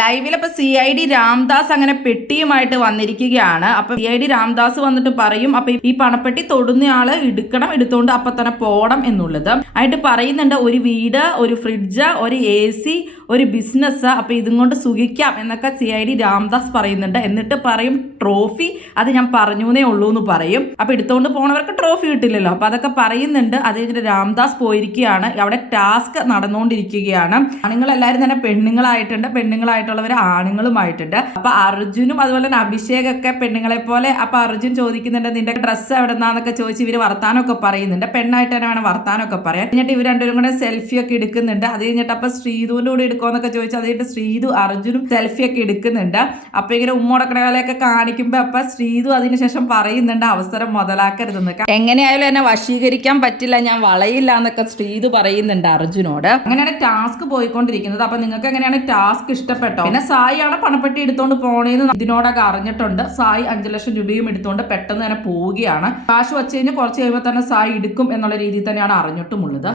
ലൈവിലപ്പോൾ CID Ramdas അങ്ങനെ പെട്ടിയുമായിട്ട് വന്നിരിക്കുകയാണ്. അപ്പൊ CID രാംദാസ് വന്നിട്ട് പറയും അപ്പൊ ഈ പണപ്പെട്ടി തൊടുന്നയാള് എടുത്തോണ്ട് അപ്പൊ തന്നെ പോണം എന്നുള്ളത് ആയിട്ട് പറയുന്നുണ്ട്. ഒരു വീട്, ഒരു ഫ്രിഡ്ജ്, ഒരു AC, ഒരു ബിസിനസ്, അപ്പൊ ഇതും കൊണ്ട് സുഖിക്കാം എന്നൊക്കെ CID രാംദാസ് പറയുന്നുണ്ട്. എന്നിട്ട് പറയും ട്രോഫി അത് ഞാൻ പറഞ്ഞേ ഉള്ളൂ എന്ന് പറയും. അപ്പൊ എടുത്തോണ്ട് പോണവർക്ക് ട്രോഫി കിട്ടില്ലല്ലോ. അപ്പൊ അതൊക്കെ പറയുന്നുണ്ട്. അത് കഴിഞ്ഞിട്ട് രാംദാസ് പോയിരിക്കുകയാണ്. അവിടെ ടാസ്ക് നടന്നുകൊണ്ടിരിക്കുകയാണ്. ആണുങ്ങളെല്ലാവരും തന്നെ പെണ്ണുങ്ങളായിട്ടുള്ളവർ ആണുങ്ങളുമായിട്ടുണ്ട്. അപ്പൊ അർജുനും അതുപോലെ തന്നെ അഭിഷേകൊക്കെ പെണ്ണുങ്ങളെ പോലെ. അപ്പൊ അർജുൻ ചോദിക്കുന്നുണ്ട് നിന്റെ ഡ്രസ്സ് എവിടെ നിന്നാന്നൊക്കെ ചോദിച്ച് ഇവര് വർത്താനമൊക്കെ പറയുന്നുണ്ട്. പെണ്ണായിട്ട് തന്നെ വേണം വർത്താനമൊക്കെ പറയാൻ. എന്നിട്ട് ഇവർ രണ്ടുപേരും കൂടെ സെൽഫി ഒക്കെ എടുക്കുന്നുണ്ട്. അത് കഴിഞ്ഞിട്ട് അപ്പൊ ശ്രീധുവിന്റെ കൂടെ എടുക്കുമെന്നൊക്കെ ചോദിച്ചാൽ അത് കഴിഞ്ഞിട്ട് ശ്രീധു അർജുനും സെൽഫി ഒക്കെ എടുക്കുന്നുണ്ട്. അപ്പൊ ഇങ്ങനെ ഉമ്മോടക്കടകളെയൊക്കെ കാണിക്കുമ്പോ അപ്പൊ ശ്രീധു അതിനുശേഷം പറയുന്നുണ്ട് അവസരം മുതലാക്കരുതെന്നൊക്കെ. എങ്ങനെയായാലും എന്നെ വശീകരിക്കാൻ പറ്റില്ല, ഞാൻ വളയില്ല എന്നൊക്കെ ശ്രീധു പറയുന്നുണ്ട് അർജുനോട്. അങ്ങനെയാണ് ടാസ്ക് പോയിക്കൊണ്ടിരിക്കുന്നത്. അപ്പൊ നിങ്ങൾക്ക് എങ്ങനെയാണ് ടാസ്ക് ഇഷ്ടപ്പെട്ടോ? പിന്നെ സായിയാണ് പണപ്പെട്ടി എടുത്തോണ്ട് പോണേന്ന് ഇതിനോടൊക്കെ അറിഞ്ഞിട്ടുണ്ട്. സായി 5 ലക്ഷം രൂപയും എടുത്തോണ്ട് പെട്ടെന്ന് തന്നെ പോവുകയാണ്. കാശ് വെച്ച് കഴിഞ്ഞാൽ കുറച്ച് കഴിയുമ്പോൾ തന്നെ സായി എടുക്കും എന്നുള്ള രീതിയിൽ തന്നെയാണ് അറിഞ്ഞിട്ടുമുള്ളത്.